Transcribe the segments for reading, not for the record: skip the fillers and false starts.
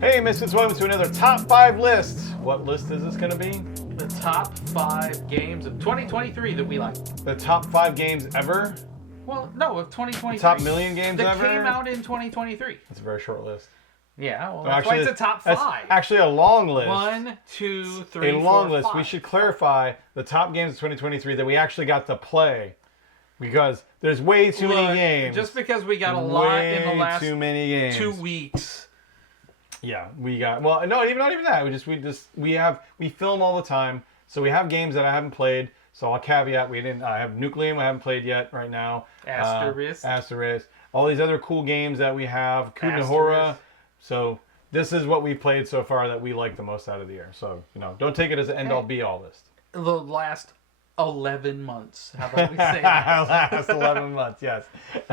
Hey, Misfits, welcome to another top 5 list. What list is this going to be? The top 5 games of 2023 that we like. The top 5 games ever? Well, no, of 2023. The top million games that ever? came out in 2023. That's a very short list. Yeah, well, that's why it's a top 5. That's actually a long list. 1, 2, 3, a long 4, list. 5. We should clarify the top games of 2023 that we actually got to play. Because there's way too many games. Just because we got a lot in the last too many games. 2 weeks. Yeah, we got not even that. We film all the time, so we have games that I haven't played. So I'll caveat I have Nucleum I haven't played yet right now. Asterisk. All these other cool games that we have. Kunahora. So this is what we played so far that we like the most out of the year. So, don't take it as an end all be all list. The last 11 months. How about we say that? Last 11 months, yes. We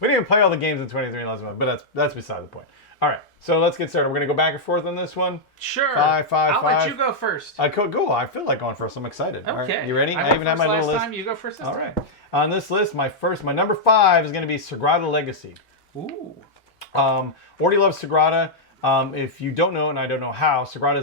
didn't even play all the games in 23 last month, but that's beside the point. All right, so let's get started. We're going to go back and forth on this one. Sure. I'll let you go first. I feel like going first. I'm excited. Okay. All right, you ready? I even have my little list. time. You go first this all time. Right. On this list, my number 5 is going to be Sagrada Legacy. Ooh. Already love Sagrada. If you don't know, and I don't know how, Sagrada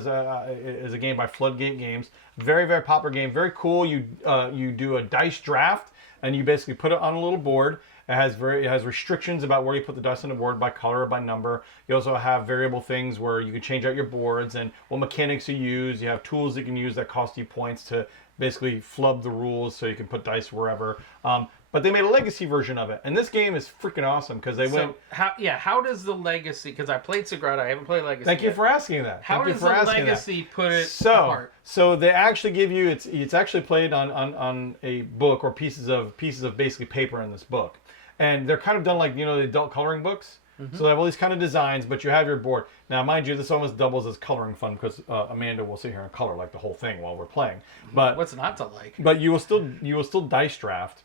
is a game by Floodgate Games. Very, very popular game. Very cool. You do a dice draft, and you basically put it on a little board. It has restrictions about where you put the dice on the board by color or by number. You also have variable things where you can change out your boards and what mechanics you use. You have tools you can use that cost you points to basically flub the rules so you can put dice wherever. But they made a legacy version of it, and this game is freaking awesome because they went. How does the legacy? Because I played Sagrada, I haven't played Legacy. Thank you for asking that. How does the legacy put it apart? So they actually give you it's actually played on a book or pieces of basically paper in this book, and they're kind of done like the adult coloring books. Mm-hmm. So they have all these kind of designs, but you have your board. Now, mind you, this almost doubles as coloring fun because Amanda will sit here and color like the whole thing while we're playing. But what's not to like? But you will still dice draft.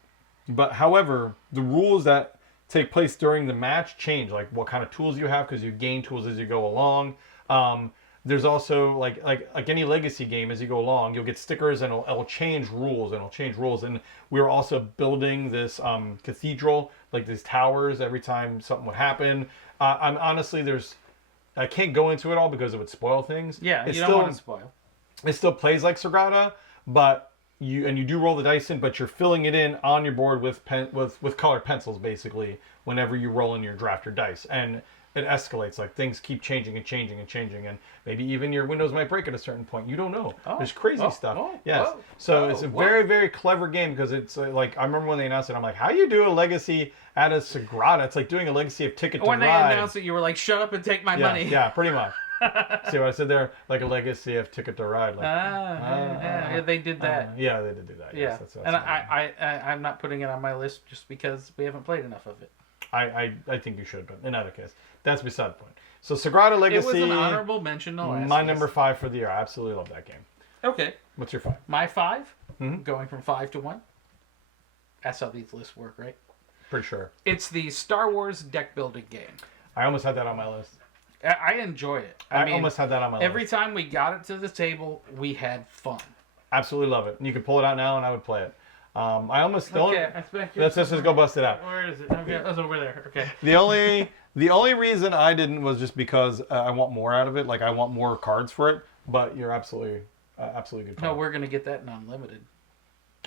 But however, the rules that take place during the match change, like what kind of tools you have, because you gain tools as you go along. There's also like any legacy game, as you go along, you'll get stickers and it'll change rules and we're also building this cathedral, like these towers every time something would happen. I'm honestly I can't go into it all because it would spoil things. Yeah, you don't want to spoil. It still plays like Sagrada, but you do roll the dice in, but you're filling it in on your board with colored pencils basically whenever you roll in your draft your dice, and it escalates. Like things keep changing, and maybe even your windows might break at a certain point. You don't know. There's crazy stuff. It's a very, very clever game because it's like I remember when they announced it, I'm like, how do you do a legacy out of Sagrada? It's like doing a legacy of Ticket to Ride. When they announced it, you were like, shut up and take my money. Yeah, pretty much. See what I said there? Like a legacy of Ticket to Ride. Yeah, they did that. Yeah, they did do that. Yeah, yes, and I'm not putting it on my list just because we haven't played enough of it. I think you should, but in either case, that's beside the point. So Sagrada Legacy. It was an honorable mention. My number 5 for the year. I absolutely love that game. Okay. What's your 5? My 5? Mm-hmm. Going from 5 to 1? That's how these lists work, right? Pretty sure. It's the Star Wars deck building game. I almost had that on my list. I enjoy it. I mean, almost had that on my list. Every time we got it to the table, we had fun. Absolutely love it. You could pull it out now and I would play it. I almost don't. Okay, I expect let's just go bust it out. Where is it? Okay, that's over there. Okay. The only reason I didn't was just because I want more out of it. Like I want more cards for it. But you're absolutely good. No, we're gonna get that in unlimited.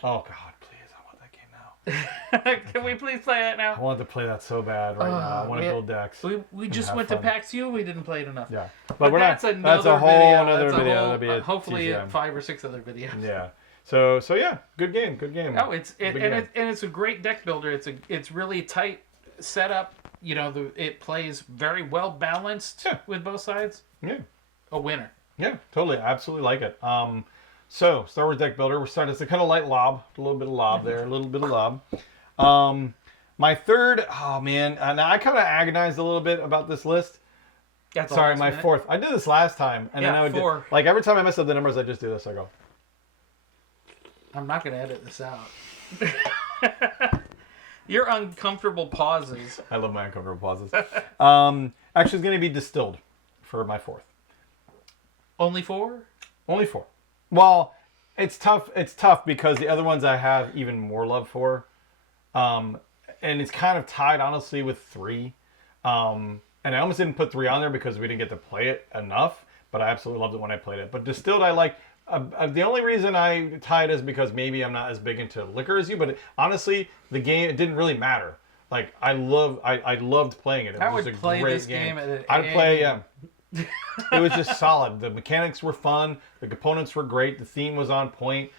Oh God, please! I want that game now. Can we please play that now? I want to play that so bad now. I want to build decks. We just went to PAX U. We didn't play it enough. Yeah, but that's a whole other video. That'll be hopefully 5 or 6 other videos. Yeah. So yeah, good game. Oh, it's a great deck builder. It's really tight setup. It plays very well balanced with both sides. Yeah. A winner. Yeah, totally. I absolutely like it. So Star Wars deck builder. We're starting to kind of light lob, a little bit of lob there, a little bit of lob. My third. Oh man, now I kind of agonized a little bit about this list. Sorry, my fourth. I did this last time, and then I would 4. Like every time I mess up the numbers, I just do this. I go. I'm not going to edit this out. Your uncomfortable pauses. I love my uncomfortable pauses. Actually, it's going to be Distilled for my 4th. Only 4? Only 4. Well, it's tough. It's tough because the other ones I have even more love for. And it's kind of tied, honestly, with 3. and I almost didn't put 3 on there because we didn't get to play it enough. But I absolutely loved it when I played it. But Distilled, I like. The only reason I tied is because maybe I'm not as big into liquor as you. But honestly, the game, it didn't really matter. Like I loved playing it. It I was would just a play great this game. I'd play. It was just solid. The mechanics were fun. The components were great. The theme was on point.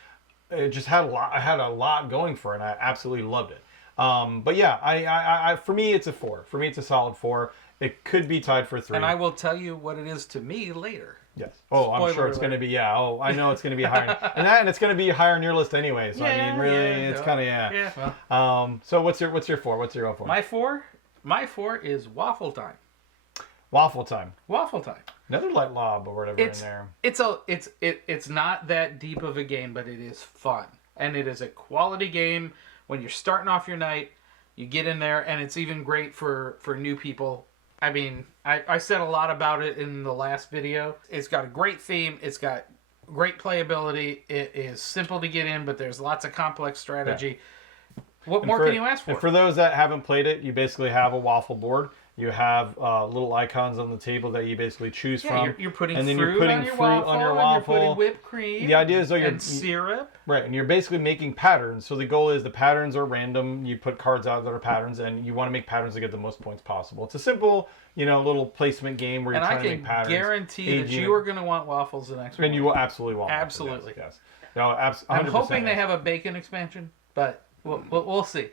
It just had a lot. I had a lot going for it. And I absolutely loved it. But yeah, I for me it's a 4. For me it's a solid 4. It could be tied for 3. And I will tell you what it is to me later. Yes. Oh, I'm sure it's going to be. Yeah. Oh, I know it's going to be higher, and it's going to be higher on your list anyway. So I mean, really, it's kind of Yeah. Well. So what's your 4? What's your own 4? My 4 is Waffle Time. Waffle Time. Waffle Time. Another light lob or whatever in there. It's not that deep of a game, but it is fun, and it is a quality game. When you're starting off your night, you get in there, and it's even great for new people. I mean, I said a lot about it in the last video. It's got a great theme. It's got great playability. It is simple to get in, but there's lots of complex strategy. Yeah. What more can you ask for? And for those that haven't played it, you basically have a waffle board. You have little icons on the table that you basically choose from. You're putting and then fruit, you're putting on, your fruit waffle, on your waffle. And you're putting whipped cream. The idea is though and syrup. Right, and you're basically making patterns. So the goal is the patterns are random. You put cards out that are patterns, and you want to make patterns to get the most points possible. It's a simple, little placement game where you're trying to make patterns. And I can guarantee that you are going to want waffles the next And you will absolutely want absolutely. Waffles, yes. No, I'm hoping they have a bacon expansion, but we'll see.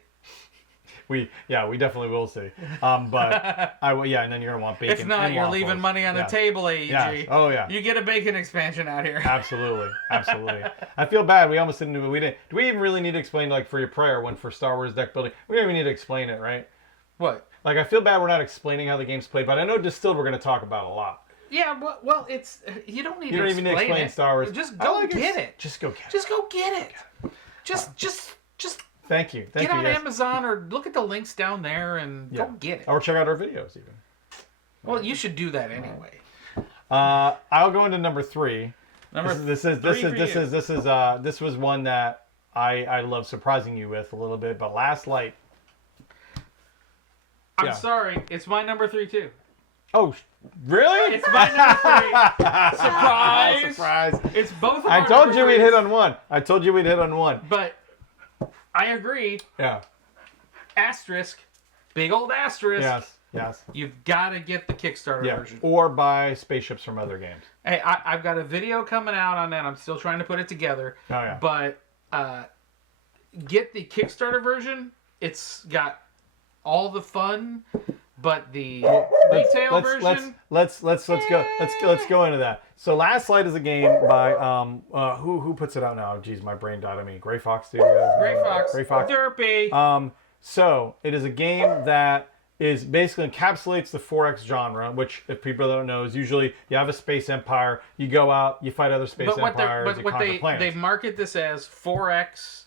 We definitely will see. But and then you're gonna want bacon. If not, you're leaving money on the table, AEG. Yes. Oh yeah. You get a bacon expansion out here. Absolutely. I feel bad. We almost didn't do it. We didn't. Do we even really need to explain for your prayer for Star Wars deck building? We don't even need to explain it, right? What? I feel bad we're not explaining how the game's played, but I know Distilled we're gonna talk about a lot. Yeah, well, it's you don't need to explain even need to explain Star Wars. Just go get it. Just go get it. Just go get it. Just. Thank you. Get on Amazon or look at the links down there and go get it. Or check out our videos even. Well, you should do that anyway. I'll go into number 3. This was one that I love surprising you with a little bit, but Last Light. I'm sorry, it's my number 3 too. Oh, really? It's my number 3. Surprise! Surprise! It's both of I our told you number we'd threes. hit on one. But I agree. Yeah. Asterisk. Big old asterisk. Yes. You've got to get the Kickstarter version. Or buy spaceships from other games. Hey, I've got a video coming out on that. I'm still trying to put it together. Oh, yeah. But get the Kickstarter version. It's got all the fun, but the retail version. Let's go into that. So Last Light is a game by who puts it out now? Jeez, my brain died on me. Gray Fox Studios. Gray Fox. Derpy. So it is a game that is basically encapsulates the 4X genre, which if people don't know is usually you have a space empire, you go out, you fight other space empires, you conquer planets. They market this as 4X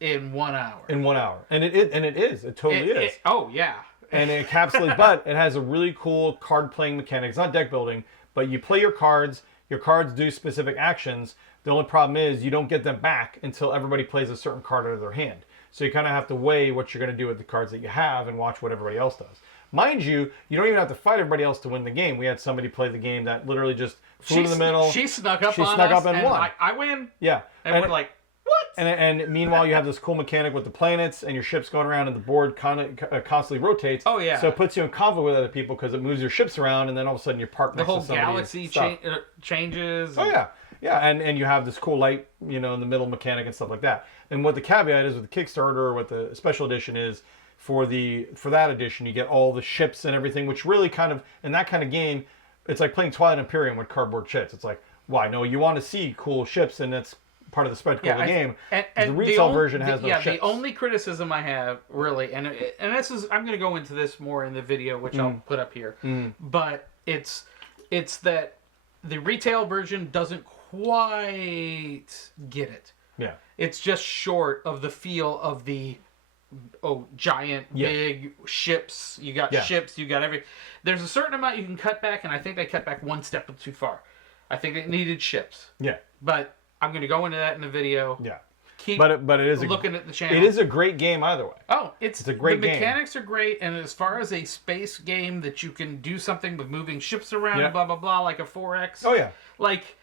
in 1 hour. In 1 hour, and it is. It totally is. Oh yeah. And it encapsulates, but it has a really cool card playing mechanic. It's not deck building, but you play your cards. Your cards do specific actions. The only problem is you don't get them back until everybody plays a certain card out of their hand. So you kind of have to weigh what you're going to do with the cards that you have and watch what everybody else does. Mind you, you don't even have to fight everybody else to win the game. We had somebody play the game that literally just flew to the middle. She snuck up on us and won. I win. Yeah. And we're like, what? And meanwhile, you have this cool mechanic with the planets and your ships going around and the board constantly rotates. Oh, yeah. So it puts you in conflict with other people because it moves your ships around and then all of a sudden you're parked next to somebody. The whole galaxy changes. Oh, yeah. Yeah, and you have this cool light, in the middle mechanic and stuff like that. And what the caveat is with the Kickstarter or what the special edition is, for that edition, you get all the ships and everything, which really kind of, in that kind of game, it's like playing Twilight Imperium with cardboard ships. It's like, why? No, you want to see cool ships, and that's part of the spectacle of the game. And the retail version has no ships. The only criticism I have, really, and this is, I'm going to go into this more in the video, which I'll put up here, but it's that the retail version doesn't quite get it. Yeah. It's just short of the feel of the giant big ships. You got ships, you got everything. There's a certain amount you can cut back, and I think they cut back one step too far. I think it needed ships. Yeah. But I'm going to go into that in the video. Yeah. keep but it is looking at the channel. It is a great game either way. Oh, it's a great game. The mechanics are great, and as far as a space game that you can do something with moving ships around and blah blah blah, like a 4X. Oh yeah. Like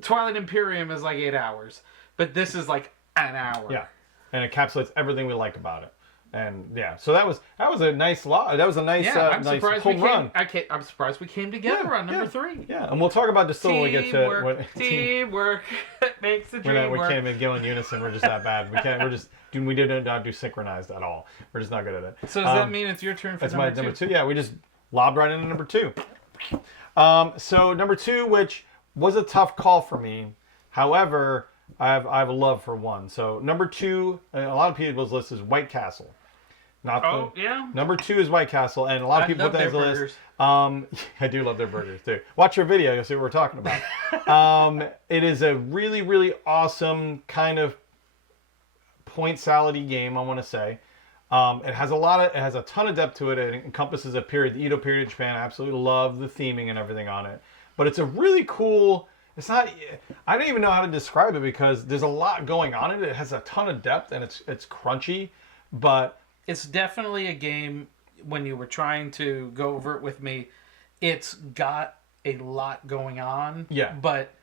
Twilight Imperium is like 8 hours, but this is like an hour. Yeah, and it encapsulates everything we like about it. And yeah, so that was a nice lot. That was a nice I'm nice surprised home run. I'm surprised we came together on number 3. Yeah, and we'll talk about Distilled when we get to teamwork makes the dream we work. can't even go in unison. We're just that bad. We can't. We're just. We did not do synchronized at all. We're just not good at it. So does that mean it's your turn for that's number 2? That's my number 2. Yeah, we just lobbed right into number 2. So number 2, which was a tough call for me. However, I have a love for one. So number 2, a lot of people's list is White Castle. Number 2 is White Castle, and a lot of people put that as a list. I do love their burgers too. Watch your video, you'll see what we're talking about. It is a really, really awesome kind of point salad-y game, I want to say. It has a ton of depth to it. It encompasses a period, the Edo period of Japan. I absolutely love the theming and everything on it. But it's a really cool. I don't even know how to describe it because there's a lot going on in it. It has a ton of depth and it's crunchy, but it's definitely a game. When you were trying to go over it with me, it's got a lot going on. Yeah. But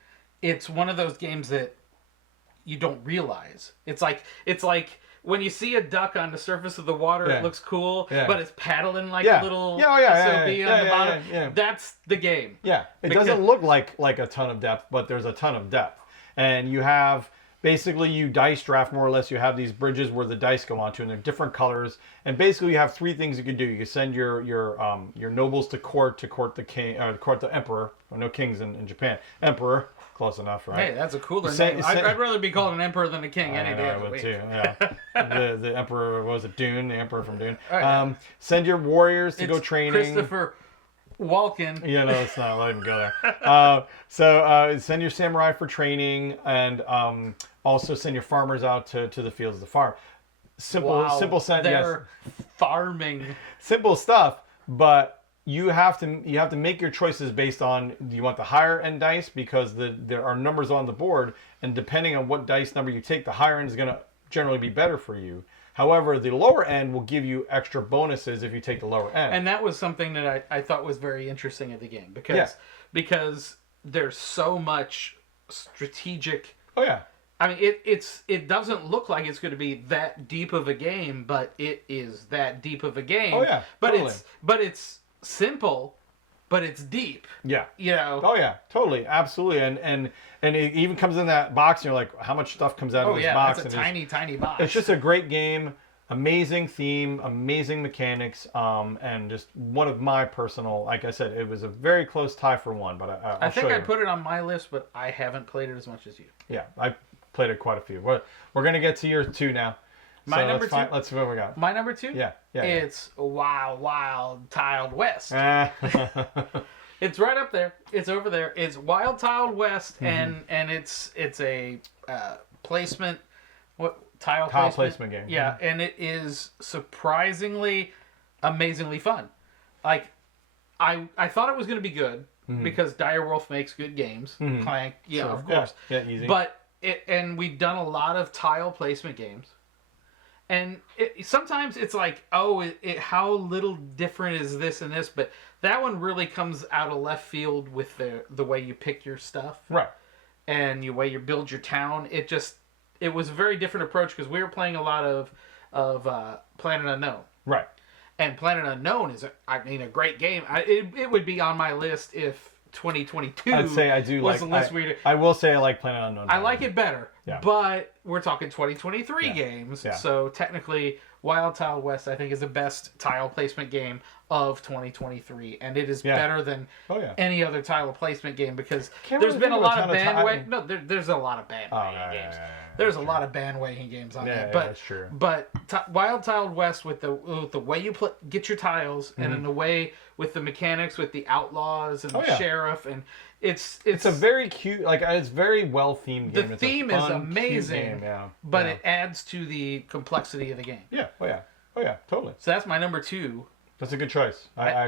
it's one of those games that you don't realize. It's like when you see a duck on the surface of the water, it looks cool, but it's paddling like a little SOB on the bottom. Yeah. That's the game. Yeah. It doesn't look like a ton of depth, but there's a ton of depth. And you have basically you dice draft more or less. You have these bridges where the dice go onto, and they're different colors. And basically, you have 3 things you can do. You can send your nobles to court the king, court the emperor. Well, no kings in Japan. Emperor, close enough, right? Hey, that's a cooler name. I'd rather be called an emperor than a king any day of the week. Too. Yeah. the emperor, what was it? Dune, the emperor from Dune. Send your warriors to go training. Christopher Walken. Yeah, no, it's not. Let him go there. So send your samurai for training, and also send your farmers out to the fields to farm. Simple sentence. They're farming. Simple stuff, but you have to make your choices based on, do you want the higher end dice, because there are numbers on the board, and depending on what dice number you take, the higher end is going to generally be better for you. However, the lower end will give you extra bonuses if you take the lower end. And that was something that I thought was very interesting in the game because there's so much strategic. Oh yeah. I mean, it doesn't look like it's going to be that deep of a game, but it is that deep of a game. Oh yeah. Totally. But it's simple, but it's deep. Yeah. You know. Oh yeah, totally, absolutely, and it even comes in that box, and you're like, how much stuff comes out of this box? It's a tiny box. It's just a great game, amazing theme, amazing mechanics, and just one of my personal. Like I said, it was a very close tie for one, but I think I put it on my list, but I haven't played it as much as you. Yeah, I played it quite a few. We're gonna get to your 2 now. My number 2. Let's see what we got. My number 2. Yeah. It's Wild Tiled West. It's right up there. It's over there. It's Wild Tiled West, and it's a placement. Tile placement game. Yeah, and it is surprisingly, amazingly fun. Like, I thought it was going to be good because Direwolf makes good games. Clank, of course. Yeah, easy. But and we've done a lot of tile placement games. And sometimes it's like, how little different is this and this? But that one really comes out of left field with the way you pick your stuff. Right. And the way you build your town. It was a very different approach because we were playing a lot of Planet Unknown. Right. And Planet Unknown is, a great game. It would be on my list if 2022 I'd say I do was like. the list I will say I like Planet Unknown. I like it better. Yeah. But we're talking 2023 games. Yeah. So technically, Wild Tile West, I think, is the best tile placement game of 2023. And it is better than any other tile placement game because there's been a lot of bandwagon. No, there's a lot of bandwagon games. There's a lot of bandwagon games on that. But that's true. But Wild Tiled West with the way you get your tiles and in the way with the mechanics with the outlaws and the sheriff and it's a very cute, it's very well themed game. The theme is amazing, but it adds to the complexity of the game. Yeah. Oh yeah, totally. So that's my number 2. That's a good choice. I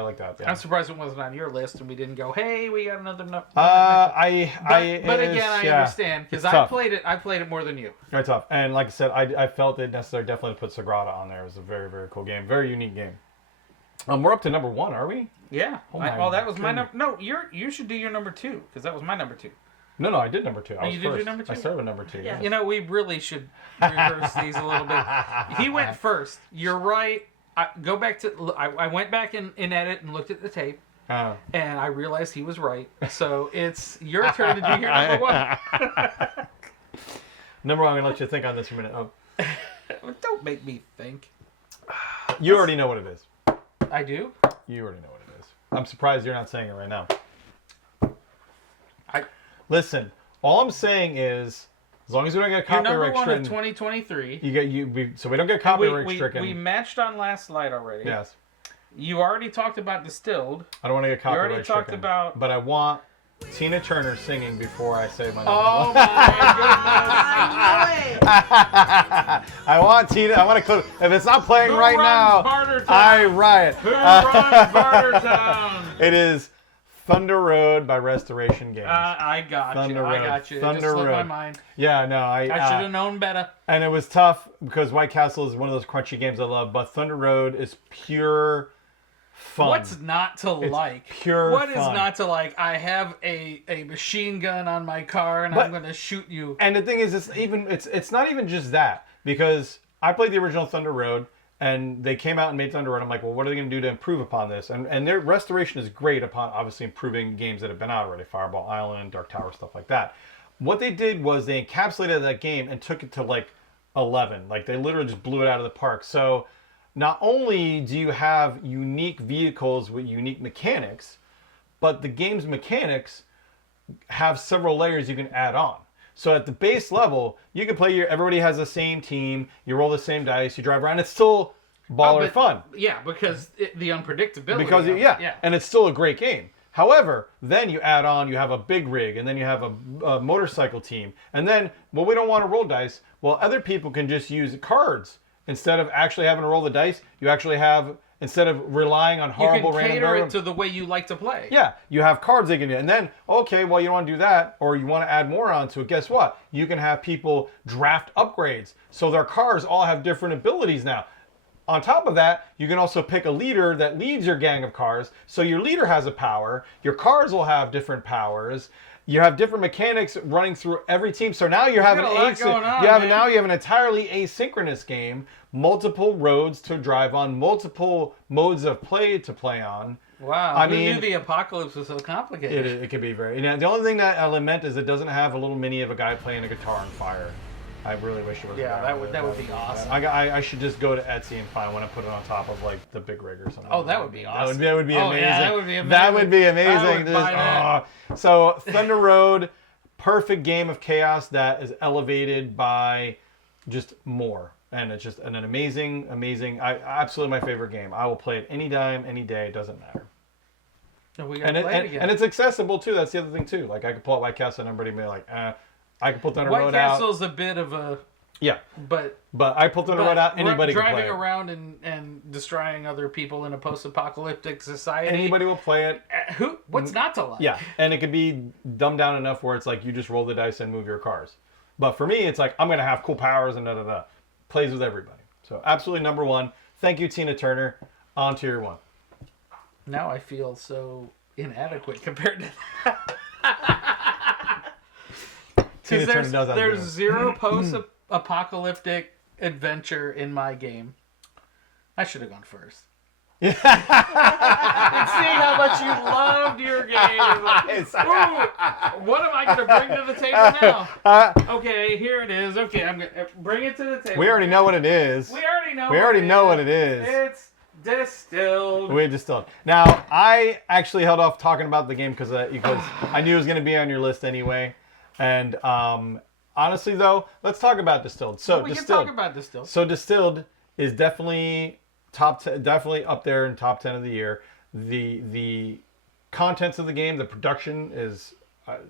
like that. Yeah. I'm surprised it wasn't on your list and we didn't go, hey, we got another number. But again, I understand because I played it more than you. Very tough. And like I said, I felt it necessary definitely to put Sagrada on there. It was a very, very cool game. Very unique game. We're up to number 1, are we? Yeah. That was my number. No, you should do your number 2 because that was my number 2. No, I did number 2. I was you first. did your number 2? I started with number 2. Yeah. Yes. You know, we really should rehearse these a little bit. He went first. You're right. I went back in edit and looked at the tape. And I realized he was right. So it's your turn to do your number 1. Number 1, I'm going to let you think on this for a minute. Don't make me think. You already know what it is. I do? You already know what it is. I'm surprised you're not saying it right now. Listen, all I'm saying is, as long as we don't get copyright stricken. Number 1 of 2023. So we don't get copyright stricken. We matched on last slide already. Yes. You already talked about Distilled. I don't want to get copyright stricken. You already talked about... But I want Tina Turner singing before I say my name. Oh my goodness! I want Tina. I want to clip. If it's not playing right now, I riot. Who runs Bartertown? It is Thunder Road by Restoration Games. I got you. It just slipped my mind. Yeah, no, I should have known better. And it was tough because White Castle is one of those crunchy games I love, but Thunder Road is pure fun. What's not to like? Pure What fun. is not to like? I have a machine gun on my car and I'm going to shoot you. And the thing is, it's not even just that, because I played the original Thunder Road and they came out and made Thunder Road. I'm like, well, what are they going to do to improve upon this? And their restoration is great upon obviously improving games that have been out already, Fireball Island, Dark Tower, stuff like that. What they did was they encapsulated that game and took it to like 11. Like they literally just blew it out of the park. So not only do you have unique vehicles with unique mechanics, but the game's mechanics have several layers you can add on. So at the base level, you can play everybody has the same team, you roll the same dice, you drive around, it's still baller fun. Yeah, because the unpredictability. Because and it's still a great game. However, then you add on, you have a big rig, and then you have a motorcycle team. And then, well, we don't want to roll dice. Well, other people can just use cards. Instead of actually having to roll the dice, you actually have, instead of relying on horrible random... You can cater it to the way you like to play. Yeah, you have cards they can do. And then, okay, well, you don't want to do that, or you want to add more onto it. Guess what? You can have people draft upgrades. So their cars all have different abilities now. On top of that, you can also pick a leader that leads your gang of cars. So your leader has a power. Your cars will have different powers. You have different mechanics running through every team. So now you have an entirely asynchronous game, multiple roads to drive on, multiple modes of play to play on. Wow, I mean, knew the apocalypse was so complicated? It can be very... The only thing that I lament is it doesn't have a little mini of a guy playing a guitar on fire. I really wish it was. Yeah, that would be awesome. I should just go to Etsy and find one and put it on top of like the big rig or something. Oh, that would be awesome. That would be amazing. Yeah, that would be amazing. That would be amazing. I would buy that. So Thunder Road, perfect game of chaos that is elevated by just more, and it's just an amazing. Absolutely my favorite game. I will play it any time, any day. It doesn't matter. And it's accessible too. That's the other thing too. Like I could pull out White Castle and everybody be like, I can pull Thunder Road out. White Castle's a bit of a... Yeah. But I pull Thunder Road out, anybody can play it. Driving around and destroying other people in a post-apocalyptic society. Anybody will play it. What's not to like? Yeah, and it could be dumbed down enough where it's like you just roll the dice and move your cars. But for me, it's like, I'm going to have cool powers and da-da-da. Plays with everybody. So absolutely number 1. Thank you, Tina Turner. On to your 1. Now I feel so inadequate compared to that. Because there's zero post-apocalyptic adventure in my game. I should have gone first. And seeing how much you loved your game. What am I going to bring to the table now? Okay, here it is. Okay, I'm going to bring it to the table. We already know what it is. We already know what it is. It's Distilled. We Distilled. Now, I actually held off talking about the game because I knew it was going to be on your list anyway. And honestly, though, let's talk about Distilled. We can talk about Distilled. So Distilled is definitely definitely up there in top 10 of the year. The contents of the game, the production is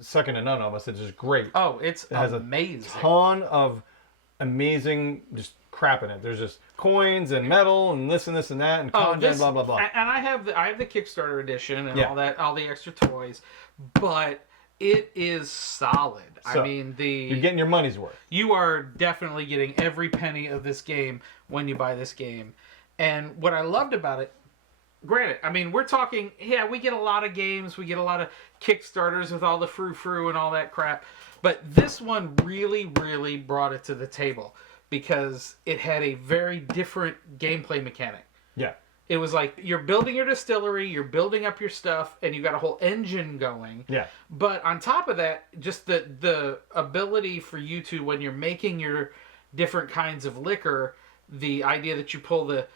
second to none almost. It's just great. Oh, it has amazing. a ton of amazing, just crap in it. There's just coins and metal and this and this and that and content, blah blah blah. And I have the Kickstarter edition and Yeah. all the extra toys, but it is solid. So, I mean, you're getting your money's worth. you are definitely getting every penny of this game when you buy this game. And what I loved about it, granted, I mean, we're talking, yeah, we get a lot of games, we get a lot of Kickstarters with all the frou-frou and all that crap, but this one really, really brought it to the table because it had a very different gameplay mechanic. Yeah. It was like you're building your distillery, you're building up your stuff, and you got a whole engine going. Yeah. But on top of that, just the ability for you to, when you're making your different kinds of liquor, the idea that you pull the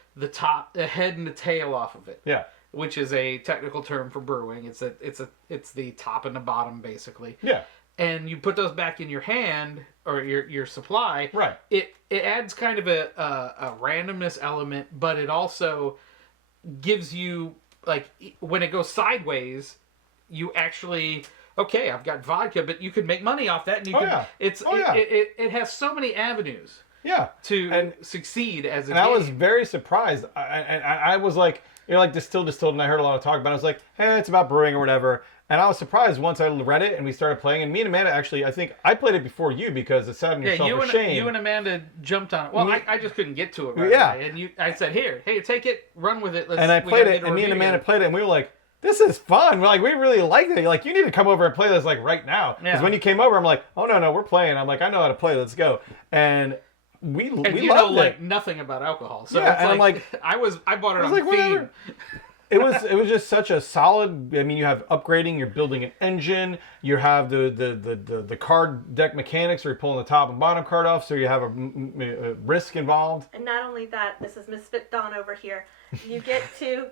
head and the tail off of it. Yeah. Which is a technical term for brewing. It's the top and the bottom basically. Yeah. And you put those back in your hand or your supply. Right. It adds kind of a randomness element, but it also gives you, like, when it goes sideways, you actually, okay, I've got vodka, but you can make money off that, and it has so many avenues to succeed as a game. And I was very surprised. I was like, like Distilled, and I heard a lot of talk about it. I was like, hey, it's about brewing or whatever. And I was surprised once I read it and we started playing. And me and Amanda actually, I think I played it before you because it sat on yourself for shame. You and Amanda jumped on it. Well, I just couldn't get to it right away. And I said, hey, take it, run with it. And I played it, and me and Amanda played it, and we were like, this is fun. We're like, we really liked it. You're like, you need to come over and play this like right now. Because when you came over, I'm like, oh no, we're playing. I'm like, I know how to play. Let's go. And we loved it. Like nothing about alcohol. So yeah, and I'm like, I bought it on like, theme. Whatever. It was just such a solid. I mean, you have upgrading. You're building an engine. You have the card deck mechanics where you're pulling the top and bottom card off, so you have a risk involved. And not only that, this is Misfit Dawn over here. You get to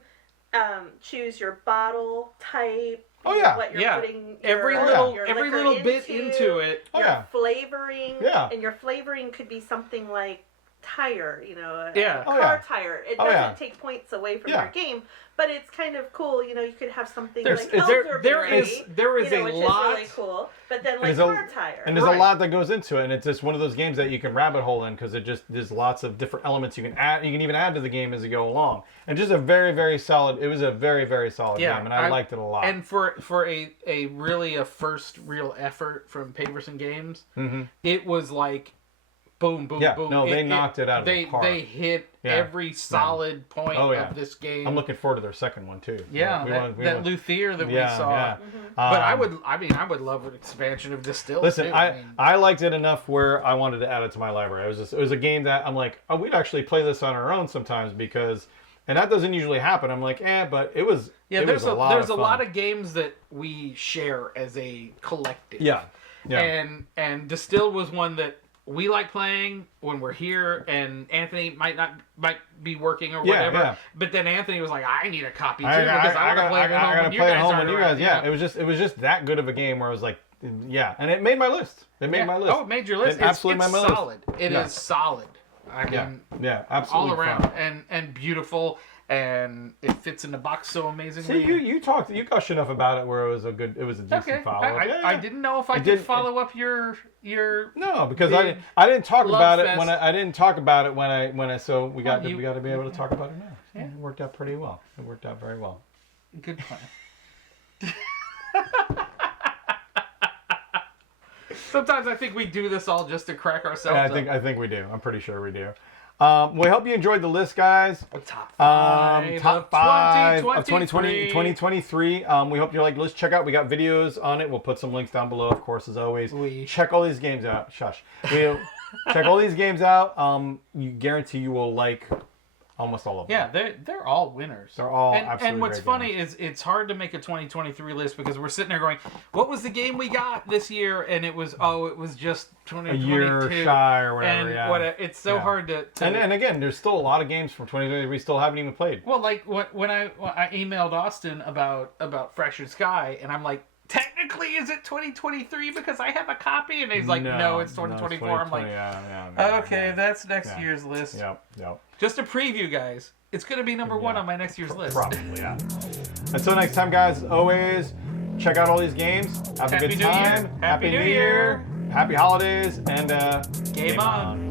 choose your bottle type. Oh yeah, what you're putting every little bit into it. Your flavoring. Yeah. And your flavoring could be something like tire, a Yeah. car tire. It doesn't take points away from your game, but it's kind of cool. You could have something there is a lot. Is really cool. But then like car tire. And there's a lot that goes into it, and it's just one of those games that you can rabbit hole in because there's lots of different elements you can add. You can even add to the game as you go along. And just a very, very solid. It was a very, very solid game, and I liked it a lot. And for a really first real effort from Paverson Games, it was like boom, boom, boom. No, they knocked it out of the park. They hit every solid point of this game. I'm looking forward to their second one too. Yeah, that Luthier that we saw. Yeah. But I would love an expansion of Distilled. Listen, too. I liked it enough where I wanted to add it to my library. It was a game that I'm like, oh, we'd actually play this on our own sometimes because, and that doesn't usually happen. I'm like, but it was. Yeah, it there's was a fun. lot of games that we share as a collective. Yeah. And Distilled was one that we like playing when we're here, and Anthony might be working or whatever. Yeah. But then Anthony was like, "I need a copy too because I want to play it at home when you guys are." Yeah, it was just that good of a game where I was like, and it made my list. It made my list. Oh, it made your list. It absolutely made my list. Solid. It is solid. I mean, absolutely all around fun. and beautiful. And it fits in the box so amazingly. See, you gushed enough about it where it was a decent follow. I didn't know if I could follow up your. No, because I didn't talk about it when I didn't talk about it when I so we got to be able to talk about it now. Yeah. It worked out pretty well. It worked out very well. Good plan. Sometimes I think we do this all just to crack ourselves up. I think we do. I'm pretty sure we do. We hope you enjoyed the list, guys. Top five of 2023. We hope you like the list. Check out. We got videos on it. We'll put some links down below, of course, as always. Check all these games out. We'll check all these games out. You guarantee you will like almost all of them. Yeah, they're all winners. They're all absolutely. And what's funny is it's hard to make a 2023 list because we're sitting there going, "What was the game we got this year?" And it was just 2022. A year shy or whatever. And it's so hard to. And again, there's still a lot of games from 2023 we still haven't even played. Well, like when I emailed Austin about Fractured Sky, and I'm like, technically, is it 2023 because I have a copy? And he's like, no, it's 2024. I'm like, okay, that's next year's list. Yep. Just a preview, guys. It's going to be number one on my next year's list. Probably, yeah. Until next time, guys, always check out all these games. Have a good time. Happy New Year. Happy holidays. And game on.